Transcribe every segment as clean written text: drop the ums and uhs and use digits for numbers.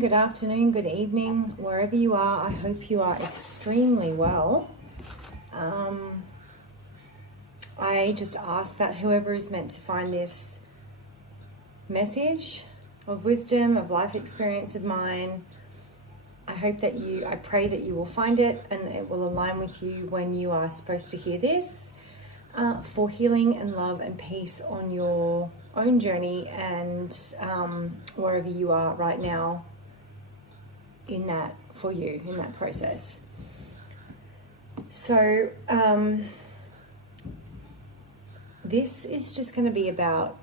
good afternoon, good evening, wherever you are. I hope you are extremely well. I just ask that whoever is meant to find this message of wisdom, of life experience of mine, I pray that you will find it and it will align with you when you are supposed to hear this, for healing and love and peace on your own journey and wherever you are right now in that process. So this is just going to be about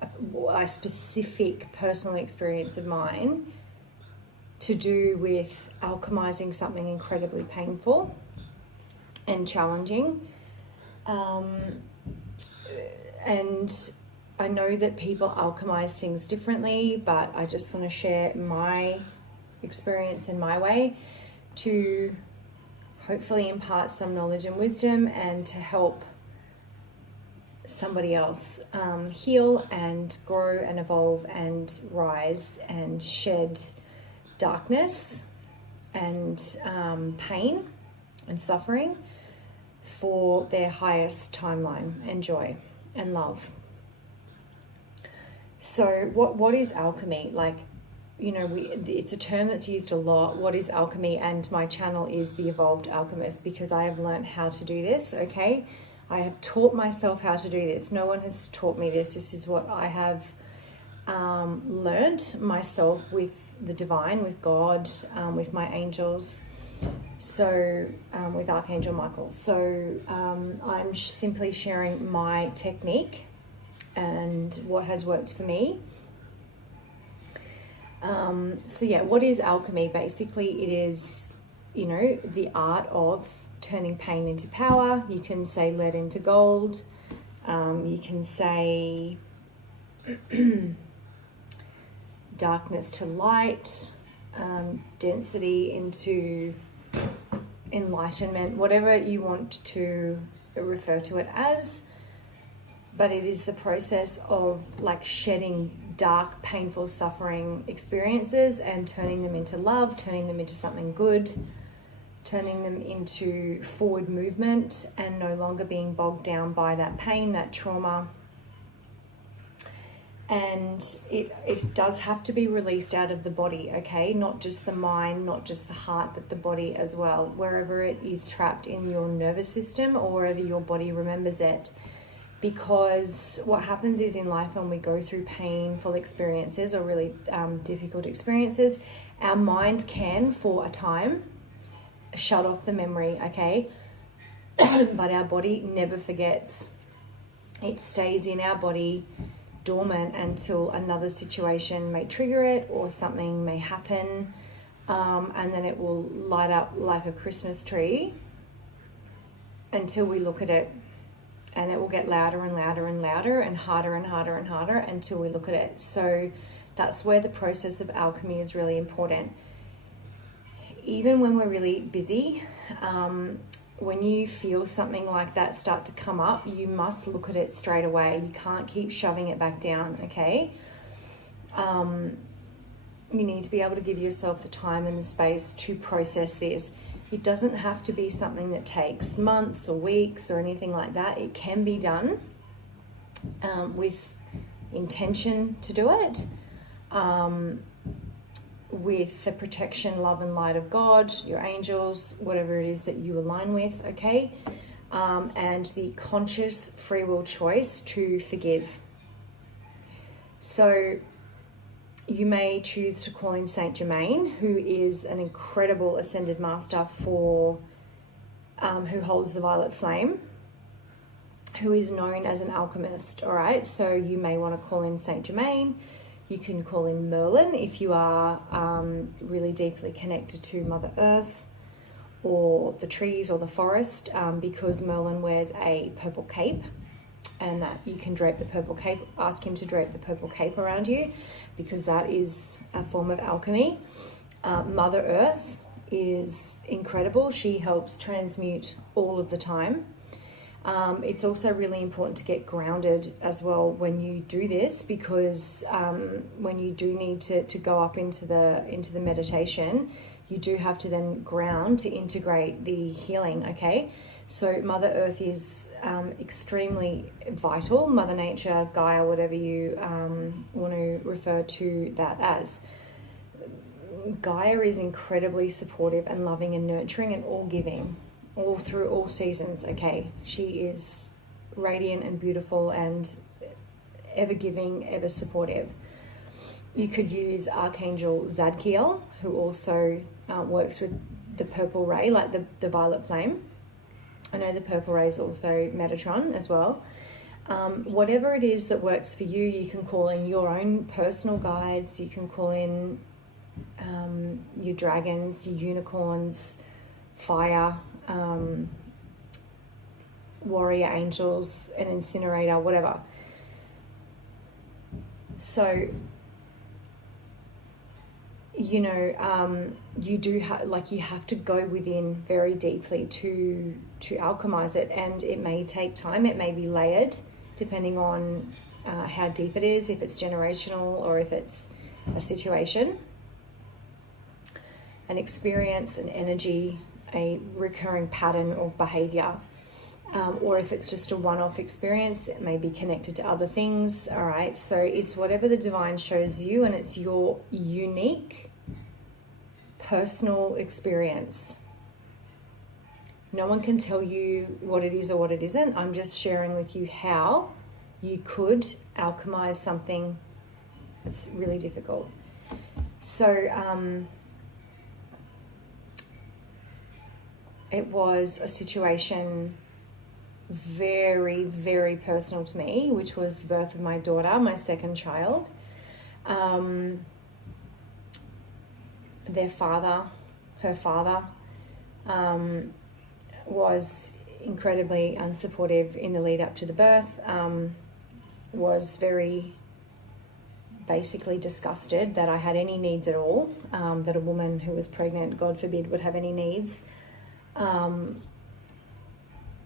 a specific personal experience of mine to do with alchemizing something incredibly painful and challenging. And I know that people alchemize things differently, but I just want to share my experience in my way to hopefully impart some knowledge and wisdom and to help somebody else heal and grow and evolve and rise and shed darkness and pain and suffering for their highest timeline and joy and love. So what is alchemy? It's a term that's used a lot. What is alchemy? And my channel is The Evolved Alchemist because I have learned how to do this, okay? I have taught myself how to do this. No one has taught me this. This is what I have learned myself with the divine, with God, with my angels, so with Archangel Michael. So I'm simply sharing my technique and what has worked for me. What is alchemy? Basically, it is, the art of turning pain into power. You can say lead into gold. You can say darkness to light, density into enlightenment, whatever you want to refer to it as. But it is the process of shedding dark, painful, suffering experiences and turning them into love, turning them into something good, turning them into forward movement and no longer being bogged down by that pain, that trauma. And it does have to be released out of the body, okay? Not just the mind, not just the heart, but the body as well. Wherever it is trapped in your nervous system or wherever your body remembers it. Because what happens is in life when we go through painful experiences or really difficult experiences, our mind can, for a time, shut off the memory, okay? But our body never forgets. It stays in our body dormant until another situation may trigger it or something may happen, and then it will light up like a Christmas tree until we look at it, and it will get louder and louder and louder and harder and harder and harder until we look at it. So that's where the process of alchemy is really important. Even when we're really busy, when you feel something like that start to come up, you must look at it straight away. You can't keep shoving it back down, okay? You need to be able to give yourself the time and the space to process this. It doesn't have to be something that takes months or weeks or anything like that. It can be done with intention to do it, with the protection, love and light of God, your angels, whatever it is that you align with, okay? And the conscious free will choice to forgive. So you may choose to call in Saint Germain, who is an incredible ascended master who holds the violet flame, who is known as an alchemist, all right? So you may want to call in Saint Germain. You can call in Merlin if you are really deeply connected to Mother Earth or the trees or the forest, because Merlin wears a purple cape, and that you can drape the purple cape, ask him to drape the purple cape around you, because that is a form of alchemy. Mother Earth is incredible. She helps transmute all of the time. It's also really important to get grounded as well when you do this, because when you do need to go up into the meditation, you do have to then ground to integrate the healing, okay? So Mother Earth is extremely vital. Mother Nature, Gaia, whatever you want to refer to that as. Gaia is incredibly supportive and loving and nurturing and all giving, all through all seasons, okay? She is radiant and beautiful and ever giving, ever supportive. You could use Archangel Zadkiel, who also works with the purple ray, like the violet flame. I know the purple ray is also Metatron as well. Whatever it is that works for you, you can call in your own personal guides. You can call in your dragons, your unicorns, fire, warrior angels, an incinerator, whatever. So, you know, you do you have to go within very deeply to alchemize it, and it may take time. It may be layered depending on how deep it is, if it's generational or if it's a situation, an experience, an energy, a recurring pattern of behavior, or if it's just a one-off experience that may be connected to other things. All right, so it's whatever the divine shows you, and it's your unique personal experience. No one can tell you what it is or what it isn't. I'm just sharing with you how you could alchemize something that's really difficult. So it was a situation very, very personal to me, which was the birth of my daughter, my second child. Her father, was incredibly unsupportive in the lead up to the birth, was very basically disgusted that I had any needs at all, that a woman who was pregnant, God forbid, would have any needs.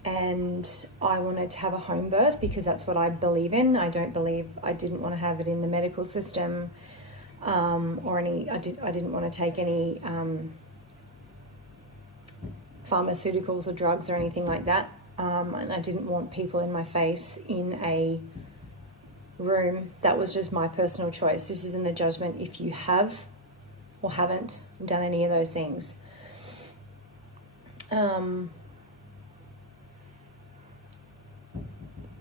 And I wanted to have a home birth because that's what I believe in. I didn't want to have it in the medical system, I didn't want to take any pharmaceuticals or drugs or anything like that. And I didn't want people in my face in a room. That was just my personal choice. This isn't a judgment if you have or haven't done any of those things.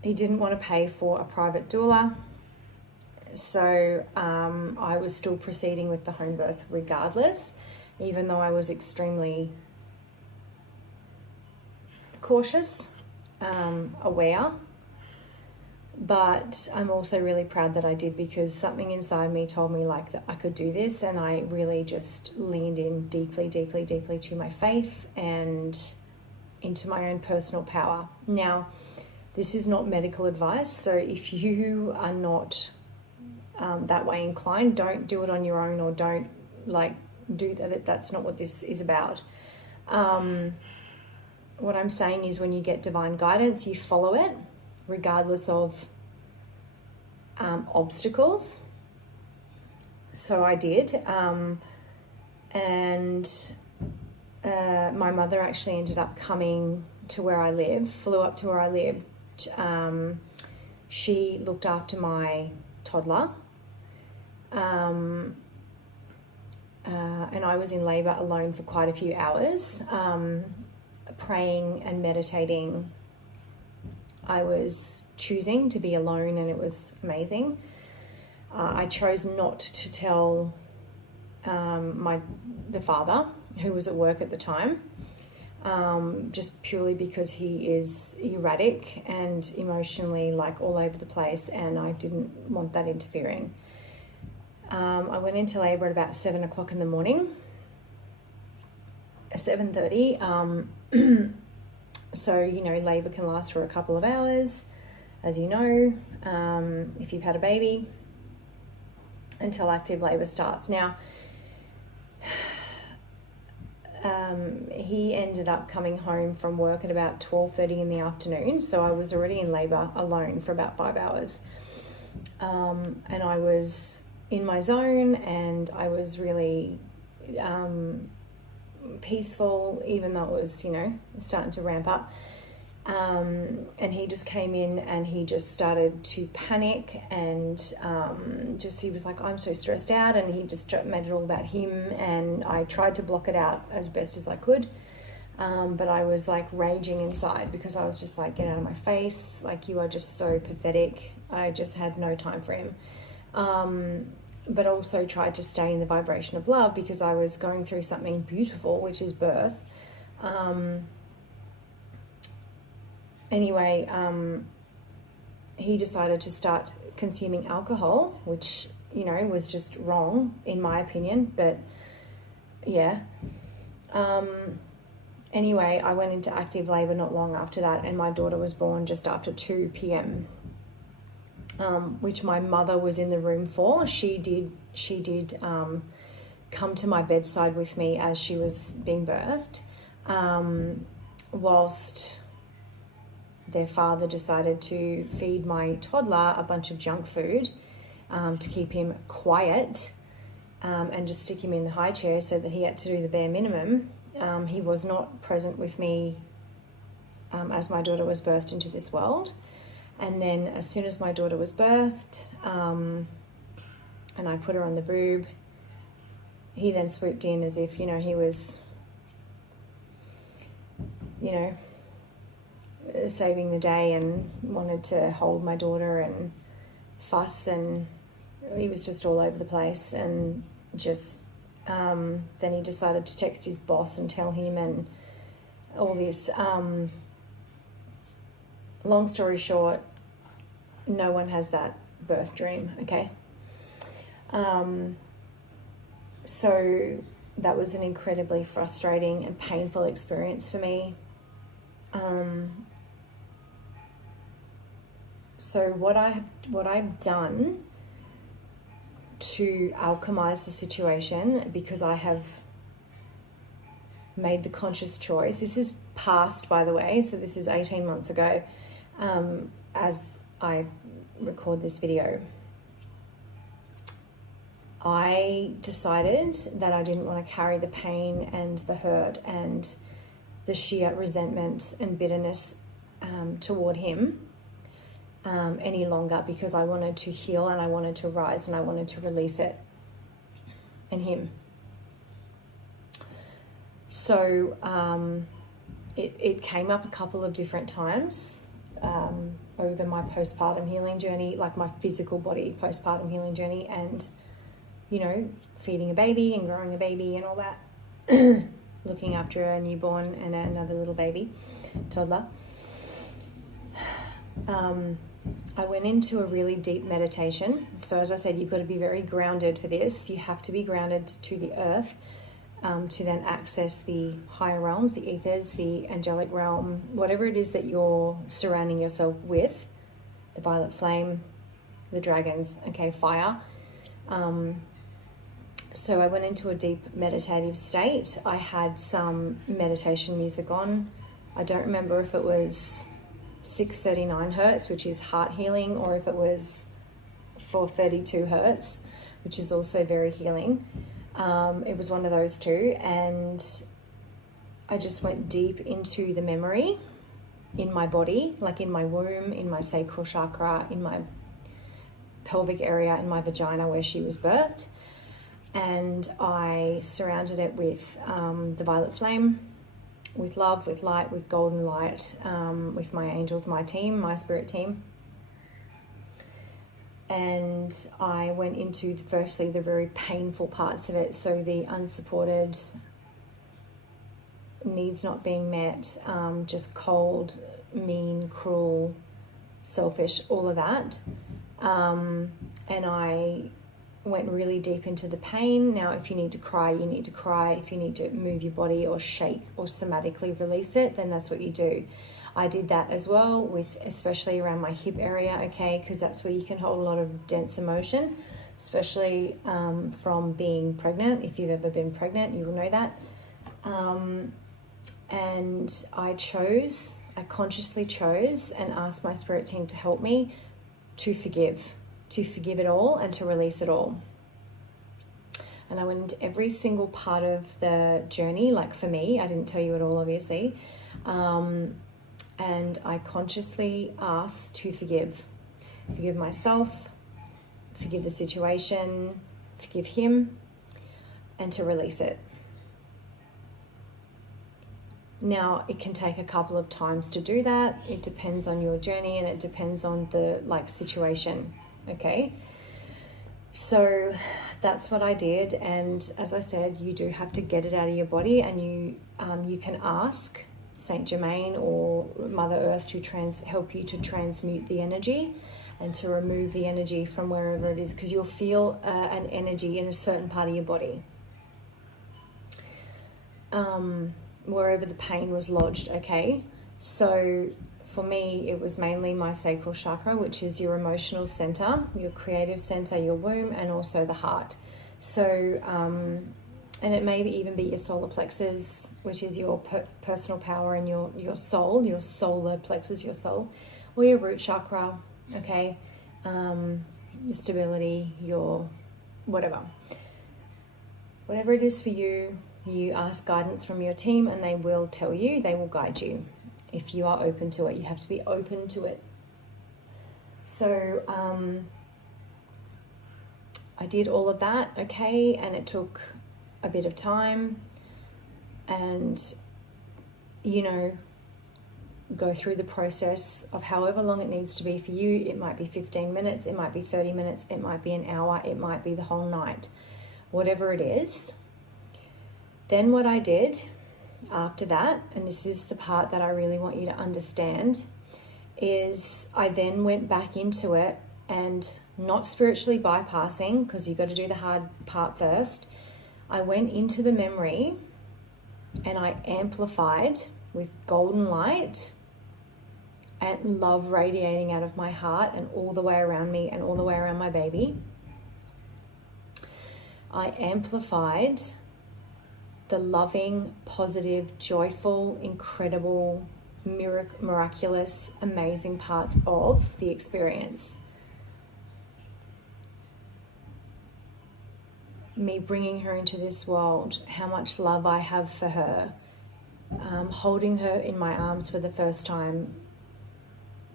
He didn't want to pay for a private doula. So I was still proceeding with the home birth regardless, even though I was extremely cautious, aware. But I'm also really proud that I did, because something inside me told me that I could do this, and I really just leaned in deeply, deeply, deeply to my faith and into my own personal power. Now, this is not medical advice, so if you are not that way inclined, don't do it on your own, or don't do that. That's not what this is about. What I'm saying is, when you get divine guidance, you follow it regardless of obstacles. So I did, and my mother actually ended up coming to where I live, flew up to where I lived. She looked after my toddler, and I was in labor alone for quite a few hours, praying and meditating. I was choosing to be alone, and it was amazing. I chose not to tell the father, who was at work at the time, just purely because he is erratic and emotionally all over the place, and I didn't want that interfering. I went into labor at about 7 o'clock in the morning, 7:30. So, labor can last for a couple of hours, as you know, if you've had a baby, until active labor starts. Now, he ended up coming home from work at about 12:30 in the afternoon. So I was already in labour alone for about 5 hours. And I was in my zone, and I was really peaceful, even though it was, you know, starting to ramp up. And he just came in and he just started to panic, and he was like, I'm so stressed out, and he just made it all about him. And I tried to block it out as best as I could, but I was like raging inside, because I was just like, get out of my face, like, you are just so pathetic. I just had no time for him, but also tried to stay in the vibration of love, because I was going through something beautiful, which is birth. Anyway, he decided to start consuming alcohol, which, you know, was just wrong in my opinion, but yeah. Anyway, I went into active labour not long after that, and my daughter was born just after 2 p.m, which my mother was in the room for. She did come to my bedside with me as she was being birthed, whilst their father decided to feed my toddler a bunch of junk food to keep him quiet, and just stick him in the high chair so that he had to do the bare minimum. He was not present with me as my daughter was birthed into this world. And then as soon as my daughter was birthed, and I put her on the boob, he then swooped in as if, you know, he was, you know, saving the day, and wanted to hold my daughter and fuss, and he was just all over the place. And just then he decided to text his boss and tell him, and all this. Long story short, no one has that birth dream, okay? So that was an incredibly frustrating and painful experience for me. So what I've done to alchemize the situation, because I have made the conscious choice. This is past, by the way, so this is 18 months ago, as I record this video. I decided that I didn't want to carry the pain and the hurt and the sheer resentment and bitterness toward him any longer, because I wanted to heal, and I wanted to rise, and I wanted to release it in him. So it came up a couple of different times over my postpartum healing journey, like my physical body postpartum healing journey, and, you know, feeding a baby and growing a baby and all that, looking after a newborn and another little baby, toddler. I went into a really deep meditation. So as I said, you've got to be very grounded for this. You have to be grounded to the earth to then access the higher realms, the ethers, the angelic realm, whatever it is that you're surrounding yourself with, the violet flame, the dragons, okay, fire. So I went into a deep meditative state. I had some meditation music on. I don't remember if it was 639 hertz, which is heart healing, or if it was 432 hertz, which is also very healing. It was one of those two, and I just went deep into the memory in my body, like in my womb, in my sacral chakra, in my pelvic area, in my vagina where she was birthed, and I surrounded it with the violet flame, with love, with light, with golden light, with my angels, my team, my spirit team. And I went into, firstly, the very painful parts of it. So the unsupported, needs not being met, just cold, mean, cruel, selfish, all of that. And I went really deep into the pain. Now, if you need to cry, you need to cry. If you need to move your body or shake or somatically release it, then that's what you do. I did that as well, with especially around my hip area, okay, because that's where you can hold a lot of dense emotion, especially from being pregnant. If you've ever been pregnant, you will know that. And I consciously chose and asked my spirit team to help me to forgive it all and to release it all. And I went into every single part of the journey, like for me, I didn't tell you it all, obviously. And I consciously asked to forgive myself, forgive the situation, forgive him, and to release it. Now, it can take a couple of times to do that. It depends on your journey and it depends on the situation, okay? So that's what I did. And as I said, you do have to get it out of your body, and you can ask Saint Germain or Mother Earth to help you to transmute the energy and to remove the energy from wherever it is, because you'll feel an energy in a certain part of your body. Wherever the pain was lodged, okay? So for me, it was mainly my sacral chakra, which is your emotional center, your creative center, your womb, and also the heart. So, and it may even be your solar plexus, which is your personal power and your soul, your solar plexus, your soul, or your root chakra, okay? Your stability, your whatever. Whatever it is for you, you ask guidance from your team and they will tell you, they will guide you. If you are open to it, you have to be open to it. So I did all of that, okay, and it took a bit of time, and go through the process of however long it needs to be for you. It might be 15 minutes, it might be 30 minutes, it might be an hour, it might be the whole night, whatever it is. Then what I did after that, and this is the part that I really want you to understand, is I then went back into it, and not spiritually bypassing, because you've got to do the hard part first. I went into the memory and I amplified with golden light and love radiating out of my heart and all the way around me and all the way around my baby. I amplified the loving, positive, joyful, incredible, miraculous, amazing parts of the experience. Me bringing her into this world, how much love I have for her, holding her in my arms for the first time,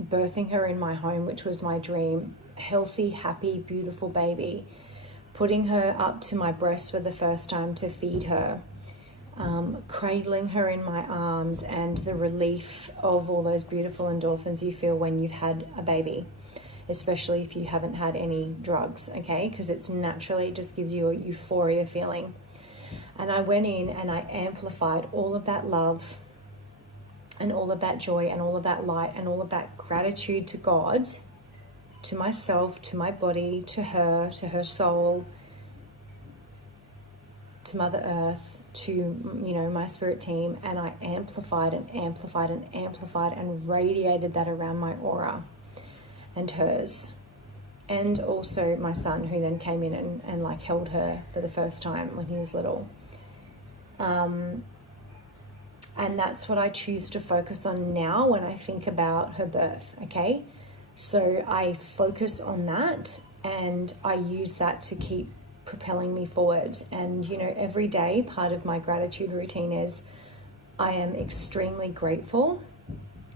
birthing her in my home, which was my dream, healthy, happy, beautiful baby, putting her up to my breast for the first time to feed her, cradling her in my arms, and the relief of all those beautiful endorphins you feel when you've had a baby, especially if you haven't had any drugs, okay? Because it's naturally, it just gives you a euphoria feeling. And I went in and I amplified all of that love and all of that joy and all of that light and all of that gratitude to God, to myself, to my body, to her soul, to Mother Earth, to my spirit team, and I amplified and amplified and amplified and radiated that around my aura and hers, and also my son, who then came in and held her for the first time when he was little. And that's what I choose to focus on now when I think about her birth, okay? So I focus on that and I use that to keep propelling me forward. And every day, part of my gratitude routine is I am extremely grateful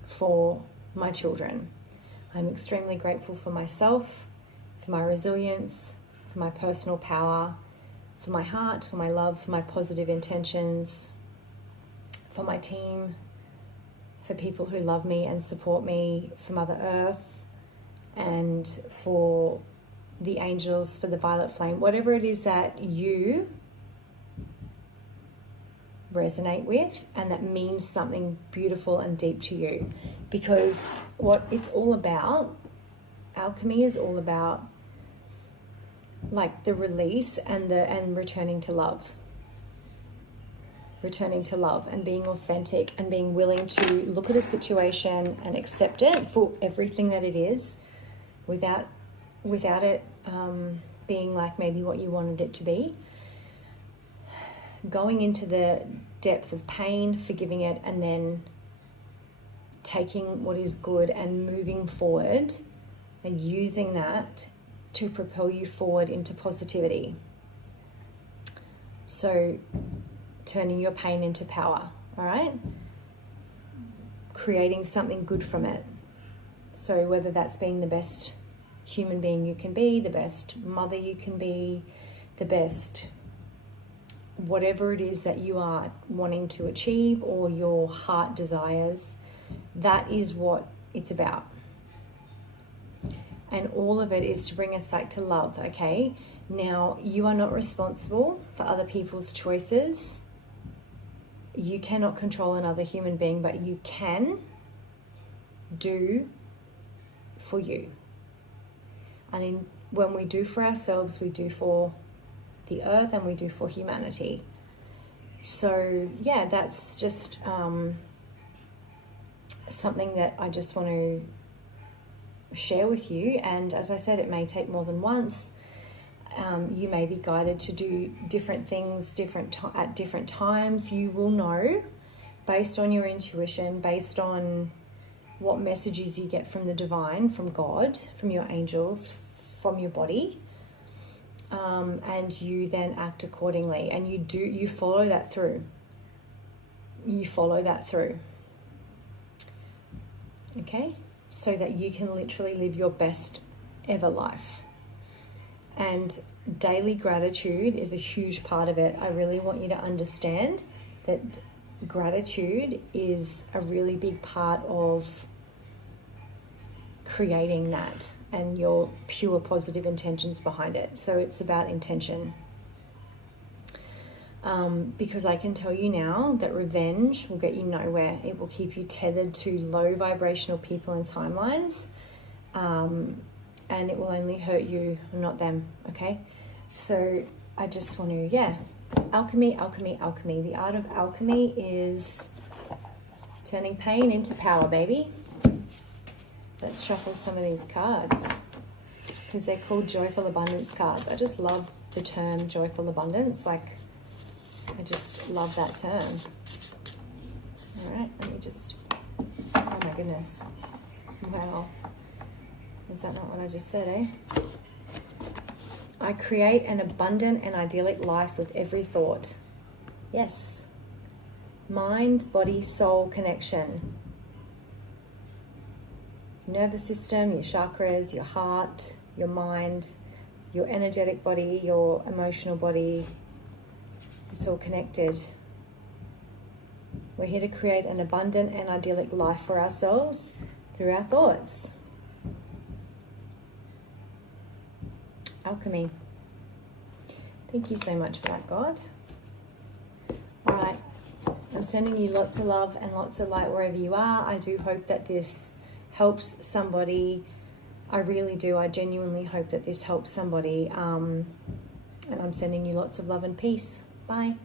for my children. I'm extremely grateful for myself, for my resilience, for my personal power, for my heart, for my love, for my positive intentions, for my team, for people who love me and support me, for Mother Earth, and for the angels, for the violet flame, whatever it is that you resonate with and that means something beautiful and deep to you. Because what it's all about, alchemy is all about the release and returning to love. Returning to love and being authentic and being willing to look at a situation and accept it for everything that it is, without it being maybe what you wanted it to be. Going into the depth of pain, forgiving it, and then taking what is good and moving forward and using that to propel you forward into positivity. So turning your pain into power, all right? Creating something good from it. So whether that's being the best human being you can be, the best mother you can be, the best whatever it is that you are wanting to achieve or your heart desires, that is what it's about. And all of it is to bring us back to love, okay? Now, you are not responsible for other people's choices. You cannot control another human being, but you can do for you. And when we do for ourselves, we do for the earth and we do for humanity. So yeah, that's just something that I just want to share with you. And as I said, it may take more than once. You may be guided to do different things at different times. You will know based on your intuition, based on what messages you get from the divine, from God, from your angels, from your body. And you then act accordingly, and you follow that through. You follow that through. Okay? So that you can literally live your best ever life. And daily gratitude is a huge part of it. I really want you to understand that gratitude is a really big part of creating that and your pure positive intentions behind it. So it's about intention. Because I can tell you now that revenge will get you nowhere. It will keep you tethered to low vibrational people and timelines. And it will only hurt you, not them, okay? So I just want to, alchemy, alchemy, alchemy. The art of alchemy is turning pain into power, baby. Let's shuffle some of these cards because they're called Joyful Abundance cards. I just love the term Joyful Abundance. Like, I just love that term. All right, let me just, oh my goodness. Wow. Is that not what I just said, eh? I create an abundant and idyllic life with every thought. Yes. Mind, body, soul connection. Nervous system, your chakras, your heart, your mind, your energetic body, your emotional body. It's all connected. We're here to create an abundant and idyllic life for ourselves through our thoughts. Alchemy. Thank you so much for that, God. All right. I'm sending you lots of love and lots of light wherever you are. I do hope that this helps somebody. I really do. I genuinely hope that this helps somebody. And I'm sending you lots of love and peace. Bye.